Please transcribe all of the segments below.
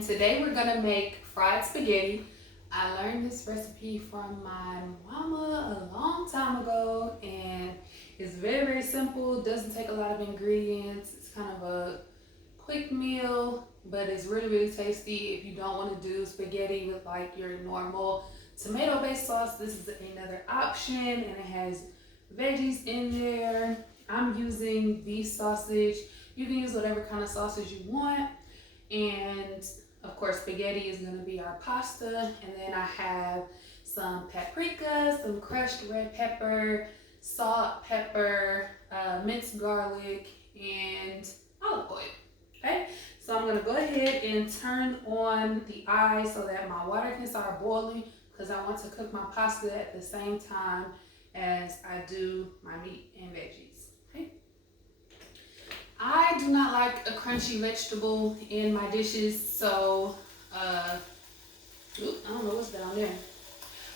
and today we're gonna make fried spaghetti. I learned this recipe from my mama a long time ago, and it's very simple. Doesn't take a lot of ingredients. It's kind of a quick meal, but it's really tasty. If you don't want to do spaghetti with like your normal tomato-based sauce, this is another option, and it has veggies in there. I'm using beef sausage. You can use whatever kind of sausage you want. And of course, spaghetti is going to be our pasta. And then I have some paprika, some crushed red pepper, salt, pepper, minced garlic, and olive oil. Okay, so I'm going to go ahead and turn on the eye so that my water can start boiling, because I want to cook my pasta at the same time as I do my meat and veggies. Okay. I do not like a crunchy vegetable in my dishes, so I don't know what's down there.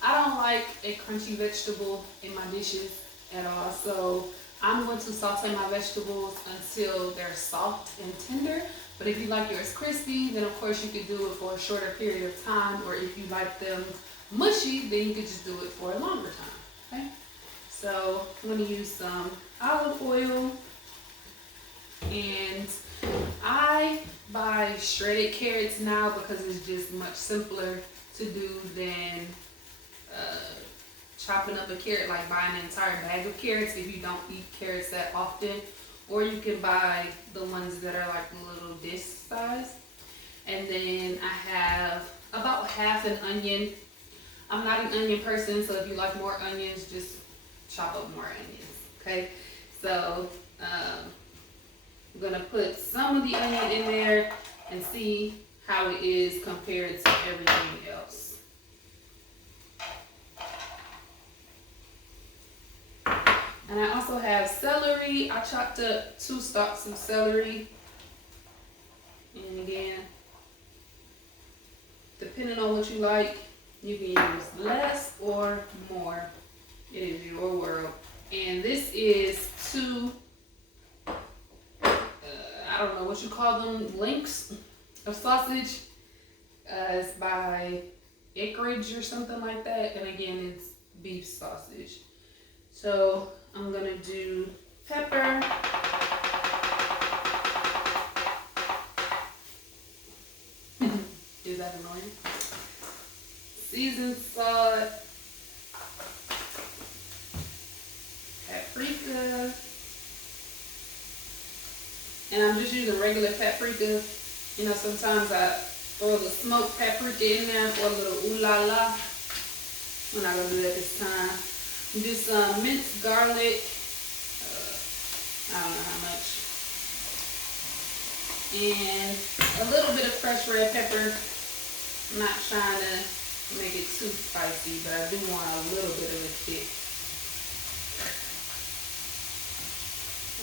I don't like a crunchy vegetable in my dishes at all, so I'm going to saute my vegetables until they're soft and tender. But if you like yours crispy, then of course you could do it for a shorter period of time, or if you like them mushy, then you could just do it for a longer time. Okay? So I'm going to use some olive oil, and I buy shredded carrots now because it's just much simpler to do than chopping up a carrot, like buying an entire bag of carrots if you don't eat carrots that often. Or you can buy the ones that are like little disc size. And then I have about half an onion. I'm not an onion person, so if you like more onions, just chop up more onions. Okay, so I'm gonna put some of the onion in there and see how it is compared to everything else. And I also have celery. I chopped up 2 stalks of celery. And again, depending on what you like, you can use less or more. It is your world. And this is 2, I don't know what you call them, links of sausage. It's by Eckrich or something like that. And again, it's beef sausage. So I'm gonna do pepper. Is that annoying? Seasoned salt, paprika, and I'm just using regular paprika. You know, sometimes I throw the smoked paprika in there for a little ooh la la. We're not gonna do that this time. Do some minced garlic. I don't know how much. And a little bit of crushed red pepper. I'm not trying to make it too spicy, but I do want a little bit of a kick.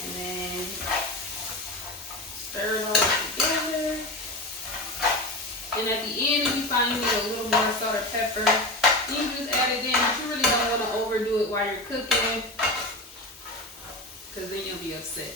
And then stir it all together. And at the end, if you find you need a little more salt or pepper, you can just add it in, but you really don't want to overdo it while you're cooking, because then you'll be upset.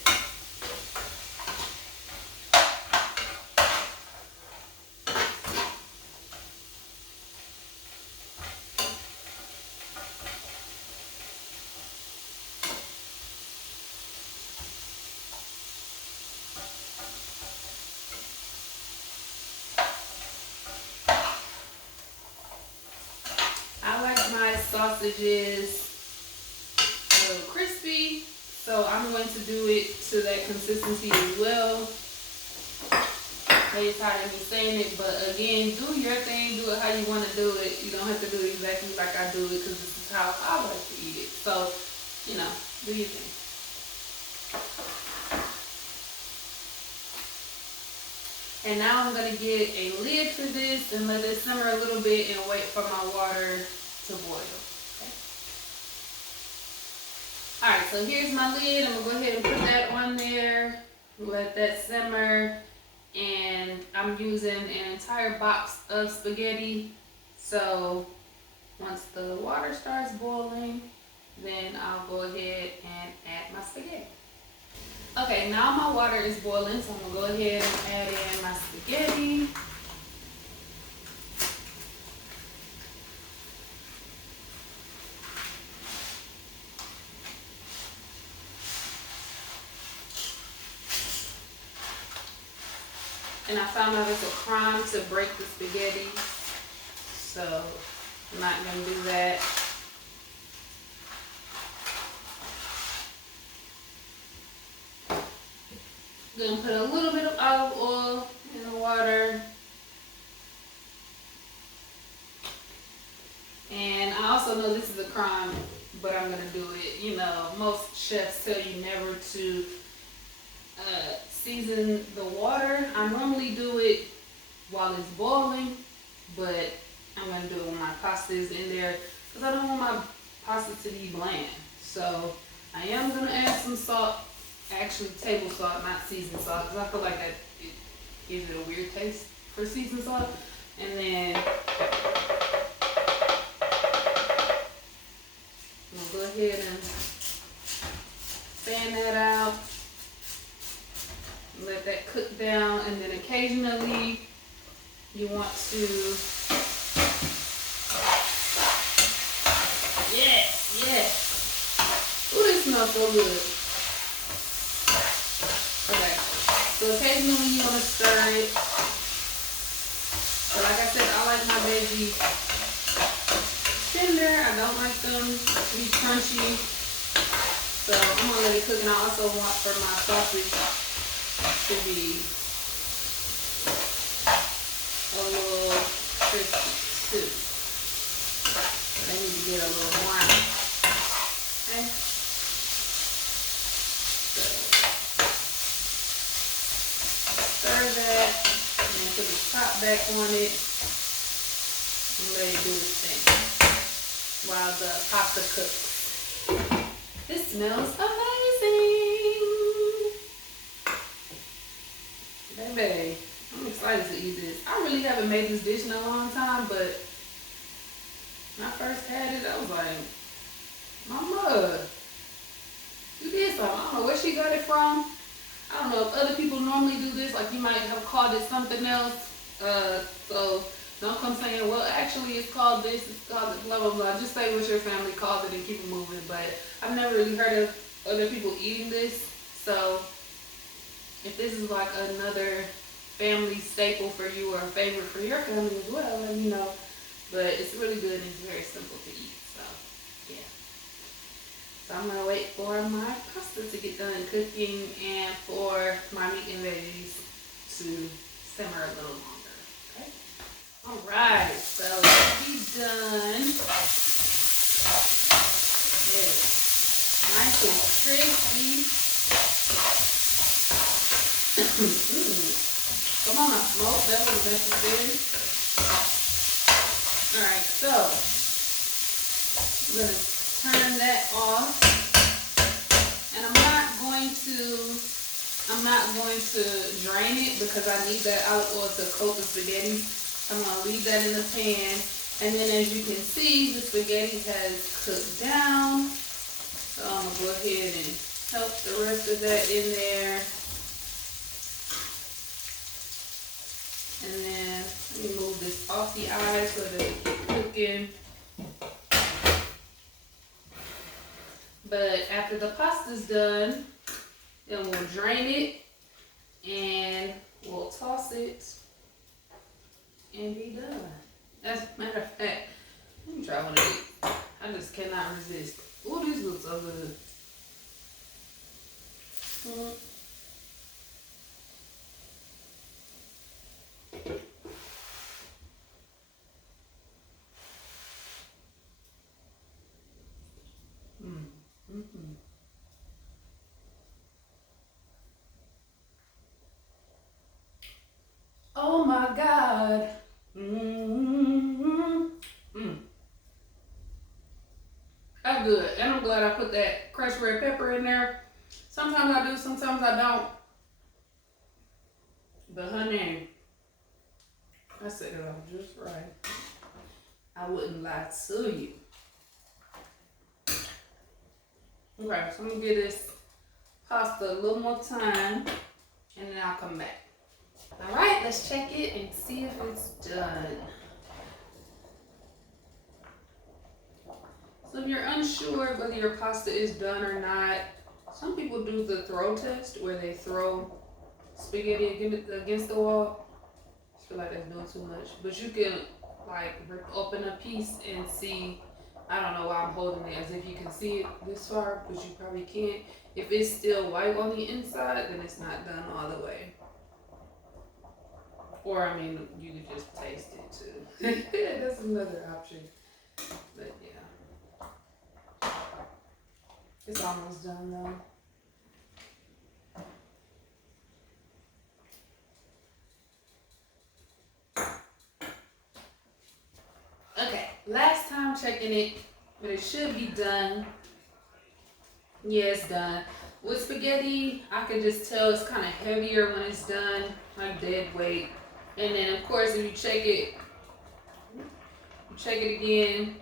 I like my sausages a little crispy, so I'm going to do it to that consistency as well. Maybe tired of me saying it, but again, do your thing, do it how you want to do it. You don't have to do it exactly like I do it, because this is how I like to eat it. So, you know, do your thing. And now I'm going to get a lid for this and let it simmer a little bit and wait for my water to boil. Okay. Alright, so here's my lid. I'm going to go ahead and put that on there. Let that simmer. And I'm using an entire box of spaghetti. So once the water starts boiling, then I'll go ahead and add my spaghetti. Okay, now my water is boiling, so I'm gonna go ahead and add in my spaghetti. And I found out it's a crime to break the spaghetti, so I'm not gonna do that. Gonna put a little bit of olive oil in the water. And I also know this is a crime, but I'm gonna do it. You know, most chefs tell you never to season the water. I normally do it while it's boiling, but I'm gonna do it when my pasta is in there because I don't want my pasta to be bland. So I am gonna add some salt, actually table salt, not seasoned salt, because I feel like that it gives it a weird taste for seasoned salt. And then we'll go ahead and fan that out. Let that cook down, and then occasionally you want to, yes. Ooh, this smells so good. Okay, so occasionally you want to stir it. But like I said, I like my veggies tender. I don't like them to be crunchy. So I'm gonna let it cook, and I also want for my sausage to be a little crispy too. They need to get a little brown. Okay. So stir that, and then put the top back on it, and let it do its thing while the pasta cooks. This smells amazing. Baby, I'm excited to eat this. I really haven't made this dish in a long time, but when I first had it, I was like, Mama, you did something. I don't know where she got it from. I don't know if other people normally do this, like you might have called it something else. So don't come saying, well, actually it's called this, it's called it blah, blah, blah. Just say what your family calls it and keep it moving. But I've never really heard of other people eating this. So if this is like another family staple for you or a favorite for your family as well, let me know. But it's really good and it's very simple to eat. So, yeah. So I'm going to wait for my pasta to get done cooking and for my meat and veggies to simmer a little longer. Okay? Alright, so it's done. Yes. Nice and crispy. Come on now, smoke. That was necessary. Alright, so I'm going to turn that off. And I'm not going to drain it because I need that olive oil to coat the spaghetti. I'm going to leave that in the pan. And then as you can see, the spaghetti has cooked down. So I'm going to go ahead and help the rest of that in there. And then let me move this off the eye so that it keeps cooking. But after the pasta's done, then we'll drain it and we'll toss it and be done. As a matter of fact, let me try one of these. I just cannot resist. Ooh, these look so good. Oh my God. That's good. And I'm glad I put that crushed red pepper in there. Sometimes I do, sometimes I don't. But honey, I set it off just right. I wouldn't lie to you. Okay, so I'm gonna give this pasta a little more time and then I'll come back. All right, let's check it and see if it's done. So if you're unsure whether your pasta is done or not, some people do the throw test where they throw spaghetti against the wall. feel like that's doing too much. But you can like rip open a piece and see. I don't know why I'm holding it as if you can see it this far, but you probably can't. If it's still white on the inside, then it's not done all the way. Or I mean, you could just taste it too. That's another option. But yeah, it's almost done though. Okay, last time checking it, but it should be done. Yeah, it's done. With spaghetti, I can just tell it's kind of heavier when it's done, like dead weight. And then of course, if you check it again.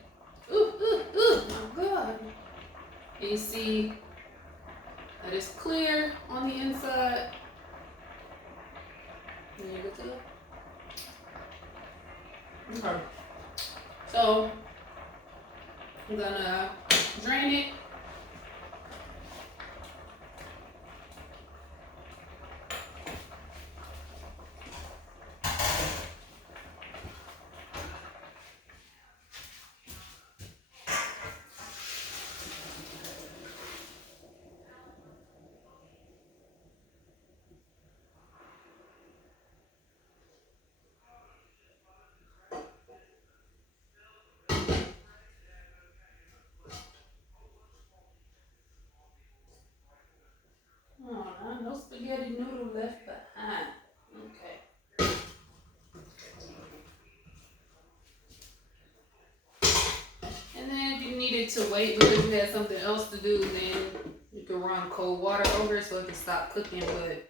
Ooh, ooh, ooh, my God. And you see that it's clear on the inside. And you're good to go. Okay. So I'm gonna drain it. Oh, no spaghetti noodle left behind. Okay. And then if you needed to wait because you had something else to do, then you could run cold water over it so it can stop cooking, but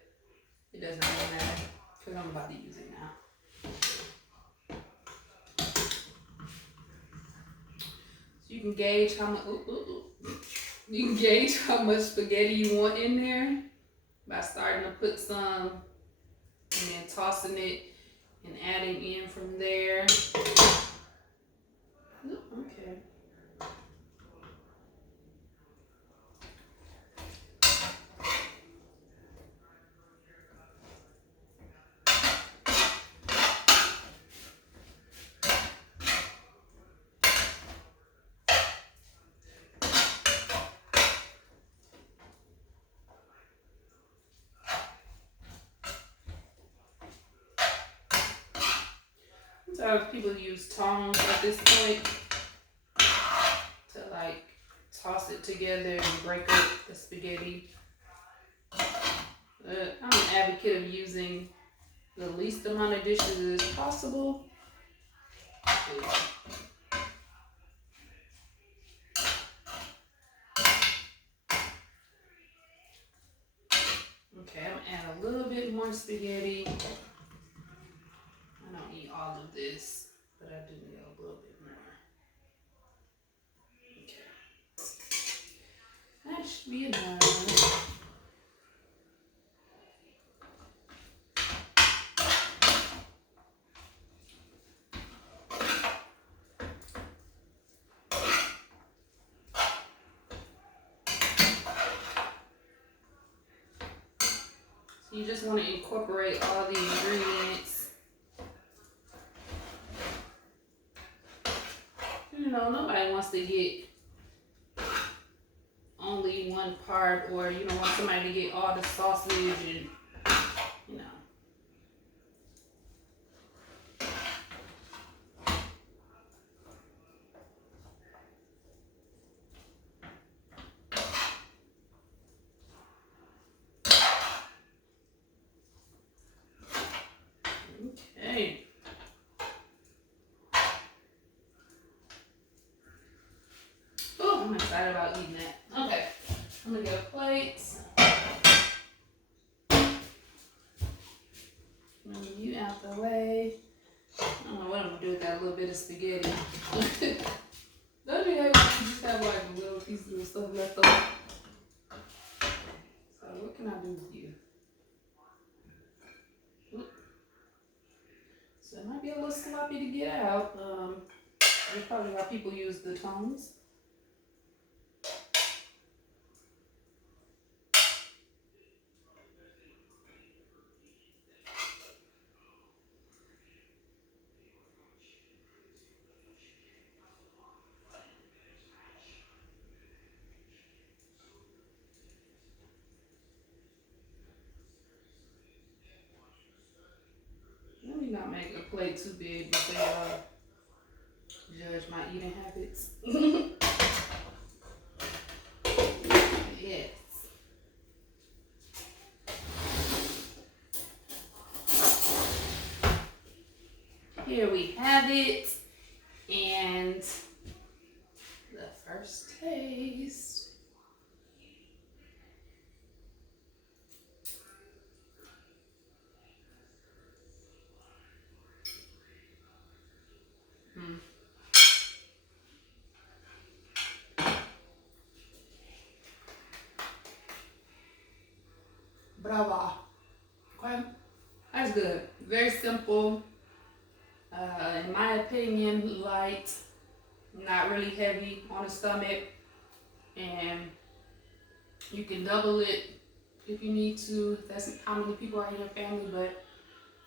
it doesn't really matter because I'm about to use it now. So you can gauge how much. You can gauge how much spaghetti you want in there by starting to put some and then tossing it and adding in from there. Okay. Sometimes people use tongs at this point to like toss it together and break up the spaghetti. I'm an advocate of using the least amount of dishes as possible. Okay, I'm gonna add a little bit more spaghetti. I don't eat all of this, but I do need a little bit more. Okay. That should be enough. So you just want to incorporate all the ingredients. You know, nobody wants to get only one part, or you don't want somebody to get all the sausage and you know. Okay. Oh, I'm excited about eating that. Okay. I'm gonna get a plate. Move you out the way. I don't know what I'm gonna do with that little bit of spaghetti. Don't you hate when you just have like little pieces of stuff left over? So what can I do with you? So it might be a little sloppy to get out. That's probably why people use the tongs. me not make a plate too big before y'all judge my eating habits. Yes. Here we have it. And the first taste. Brava. Okay, that's good. Very simple. In my opinion, light, not really heavy on the stomach, and you can double it if you need to. That's how many people are in your family, but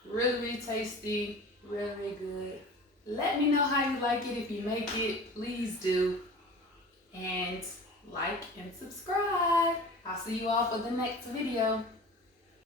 really, really tasty, really, really good. Let me know how you like it. If you make it, please do. And like and subscribe. I'll see you all for the next video.